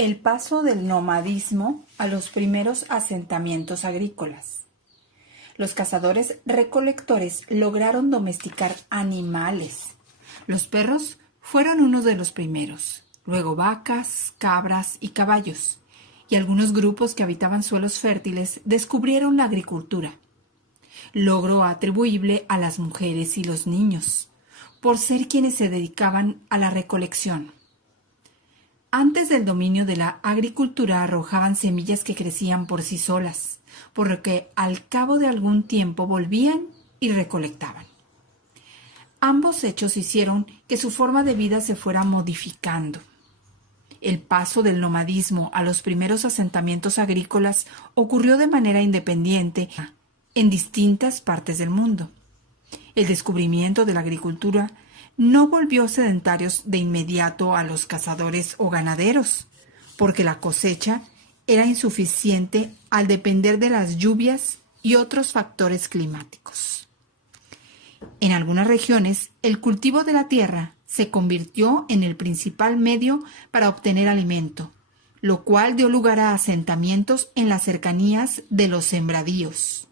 El paso del nomadismo a los primeros asentamientos agrícolas. Los cazadores-recolectores lograron domesticar animales. Los perros fueron uno de los primeros, luego vacas, cabras y caballos, y algunos grupos que habitaban suelos fértiles descubrieron la agricultura, logro atribuible a las mujeres y los niños, por ser quienes se dedicaban a la recolección. Antes del dominio de la agricultura arrojaban semillas que crecían por sí solas, por lo que al cabo de algún tiempo volvían y recolectaban. Ambos hechos hicieron que su forma de vida se fuera modificando. El paso del nomadismo a los primeros asentamientos agrícolas ocurrió de manera independiente en distintas partes del mundo. El descubrimiento de la agricultura no volvió sedentarios de inmediato a los cazadores o ganaderos, porque la cosecha era insuficiente al depender de las lluvias y otros factores climáticos. En algunas regiones, el cultivo de la tierra se convirtió en el principal medio para obtener alimento, lo cual dio lugar a asentamientos en las cercanías de los sembradíos.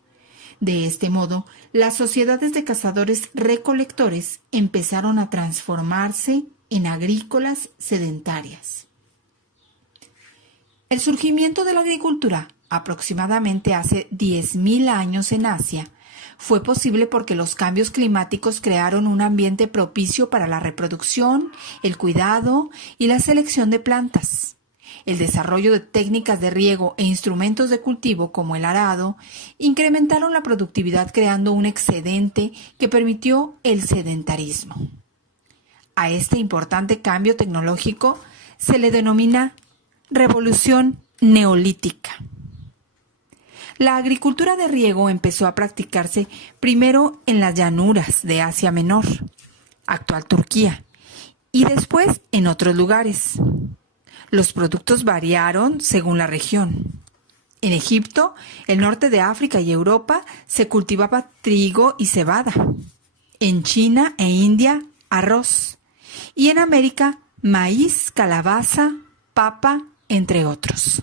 De este modo, las sociedades de cazadores-recolectores empezaron a transformarse en agrícolas sedentarias. El surgimiento de la agricultura, aproximadamente hace 10.000 años en Asia, fue posible porque los cambios climáticos crearon un ambiente propicio para la reproducción, el cuidado y la selección de plantas. El desarrollo de técnicas de riego e instrumentos de cultivo como el arado incrementaron la productividad creando un excedente que permitió el sedentarismo. A este importante cambio tecnológico se le denomina revolución neolítica. La agricultura de riego empezó a practicarse primero en las llanuras de Asia Menor, actual Turquía, y después en otros lugares. Los productos variaron según la región. En Egipto, el norte de África y Europa se cultivaba trigo y cebada. En China e India, arroz. Y en América, maíz, calabaza, papa, entre otros.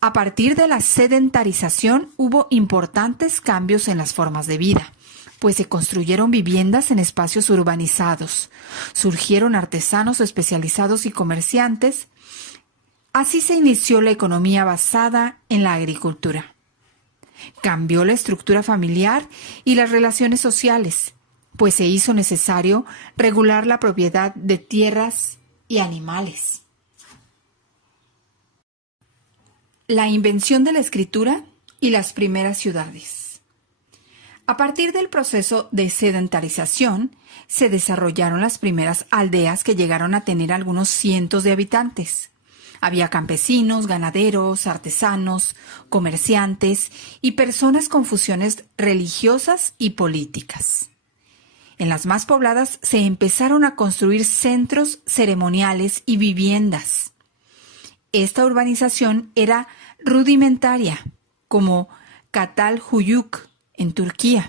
A partir de la sedentarización hubo importantes cambios en las formas de vida, pues se construyeron viviendas en espacios urbanizados, surgieron artesanos especializados y comerciantes. Así se inició la economía basada en la agricultura. Cambió la estructura familiar y las relaciones sociales, pues se hizo necesario regular la propiedad de tierras y animales. La invención de la escritura y las primeras ciudades. A partir del proceso de sedentarización, se desarrollaron las primeras aldeas que llegaron a tener algunos cientos de habitantes. Había campesinos, ganaderos, artesanos, comerciantes y personas con funciones religiosas y políticas. En las más pobladas se empezaron a construir centros ceremoniales y viviendas. Esta urbanización era rudimentaria, como Catalhuyuk, en Turquía,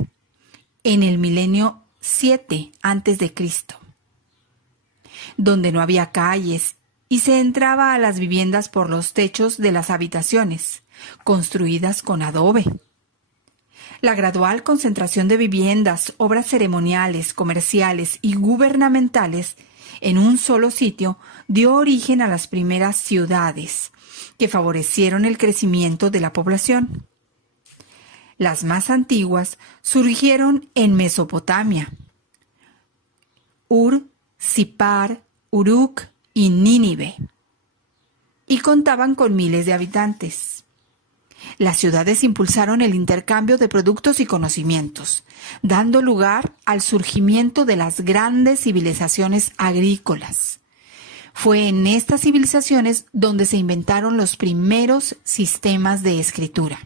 en el milenio 7 a.C., donde no había calles y se entraba a las viviendas por los techos de las habitaciones, construidas con adobe. La gradual concentración de viviendas, obras ceremoniales, comerciales y gubernamentales en un solo sitio dio origen a las primeras ciudades, que favorecieron el crecimiento de la población. Las más antiguas surgieron en Mesopotamia, Ur, Sipar, Uruk y Nínive, y contaban con miles de habitantes. Las ciudades impulsaron el intercambio de productos y conocimientos, dando lugar al surgimiento de las grandes civilizaciones agrícolas. Fue en estas civilizaciones donde se inventaron los primeros sistemas de escritura.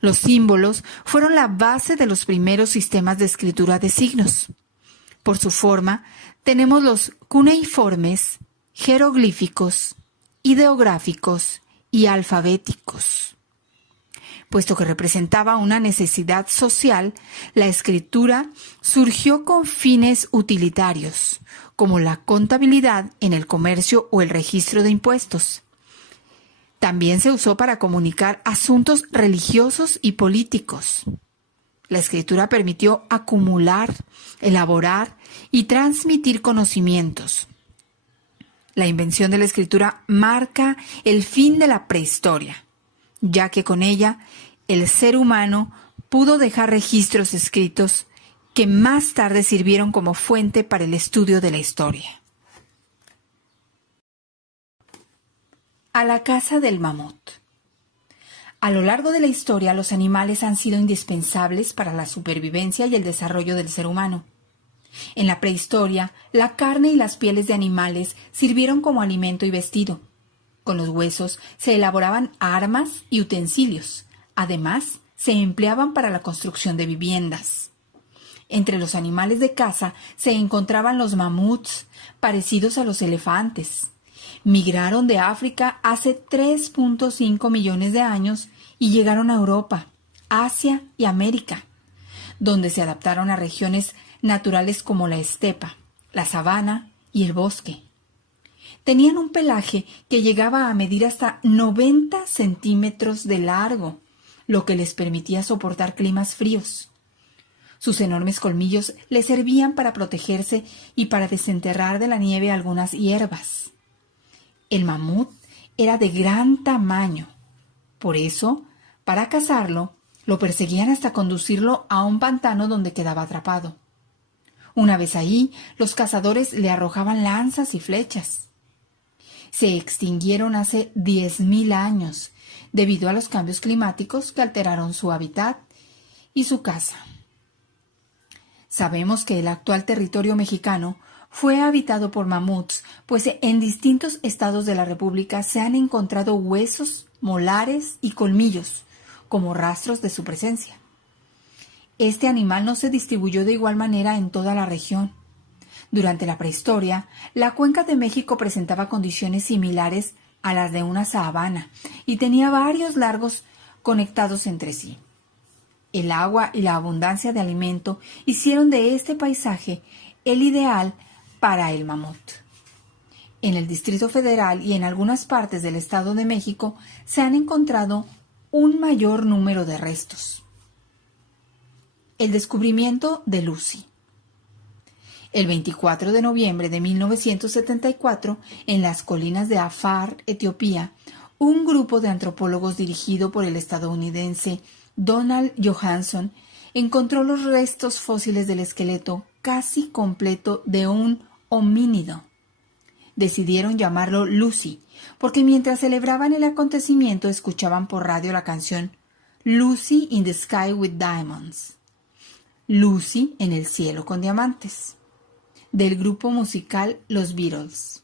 Los símbolos fueron la base de los primeros sistemas de escritura de signos. Por su forma, tenemos los cuneiformes, jeroglíficos, ideográficos y alfabéticos. Puesto que representaba una necesidad social, la escritura surgió con fines utilitarios, como la contabilidad en el comercio o el registro de impuestos. También se usó para comunicar asuntos religiosos y políticos. La escritura permitió acumular, elaborar y transmitir conocimientos. La invención de la escritura marca el fin de la prehistoria, ya que con ella el ser humano pudo dejar registros escritos que más tarde sirvieron como fuente para el estudio de la historia. A la caza del mamut. A lo largo de la historia, los animales han sido indispensables para la supervivencia y el desarrollo del ser humano. En la prehistoria, la carne y las pieles de animales sirvieron como alimento y vestido. Con los huesos se elaboraban armas y utensilios. Además, se empleaban para la construcción de viviendas. Entre los animales de caza se encontraban los mamuts, parecidos a los elefantes. Migraron de África hace 3.5 millones de años y llegaron a Europa, Asia y América, donde se adaptaron a regiones naturales como la estepa, la sabana y el bosque. Tenían un pelaje que llegaba a medir hasta 90 centímetros de largo, lo que les permitía soportar climas fríos. Sus enormes colmillos les servían para protegerse y para desenterrar de la nieve algunas hierbas. El mamut era de gran tamaño. Por eso, para cazarlo, lo perseguían hasta conducirlo a un pantano donde quedaba atrapado. Una vez ahí, los cazadores le arrojaban lanzas y flechas. Se extinguieron hace 10.000 años debido a los cambios climáticos que alteraron su hábitat y su caza. Sabemos que el actual territorio mexicano fue habitado por mamuts, pues en distintos estados de la República se han encontrado huesos, molares y colmillos como rastros de su presencia. Este animal no se distribuyó de igual manera en toda la región. Durante la prehistoria, la cuenca de México presentaba condiciones similares a las de una sabana y tenía varios lagos conectados entre sí. El agua y la abundancia de alimento hicieron de este paisaje el ideal para el mamut. En el Distrito Federal y en algunas partes del Estado de México se han encontrado un mayor número de restos. El descubrimiento de Lucy. El 24 de noviembre de 1974, en las colinas de Afar, Etiopía, un grupo de antropólogos dirigido por el estadounidense Donald Johanson encontró los restos fósiles del esqueleto casi completo de un homínido. Decidieron llamarlo Lucy, porque mientras celebraban el acontecimiento escuchaban por radio la canción Lucy in the Sky with Diamonds, Lucy en el cielo con diamantes, del grupo musical Los Beatles.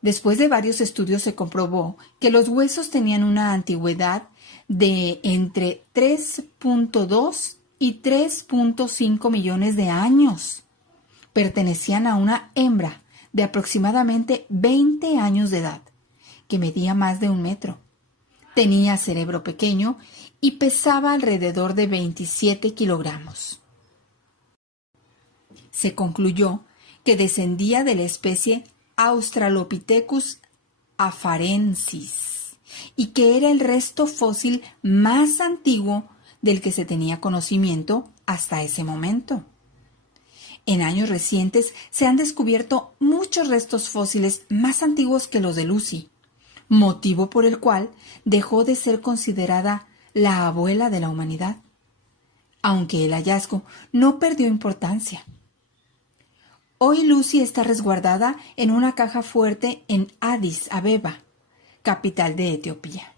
Después de varios estudios se comprobó que los huesos tenían una antigüedad de entre 3.2 y 3.5 millones de años. Pertenecían a una hembra de aproximadamente 20 años de edad, que medía más de 1 metro. Tenía cerebro pequeño y pesaba alrededor de 27 kilogramos. Se concluyó que descendía de la especie Australopithecus afarensis y que era el resto fósil más antiguo del que se tenía conocimiento hasta ese momento. En años recientes se han descubierto muchos restos fósiles más antiguos que los de Lucy, motivo por el cual dejó de ser considerada la abuela de la humanidad, aunque el hallazgo no perdió importancia. Hoy Lucy está resguardada en una caja fuerte en Addis Abeba, capital de Etiopía.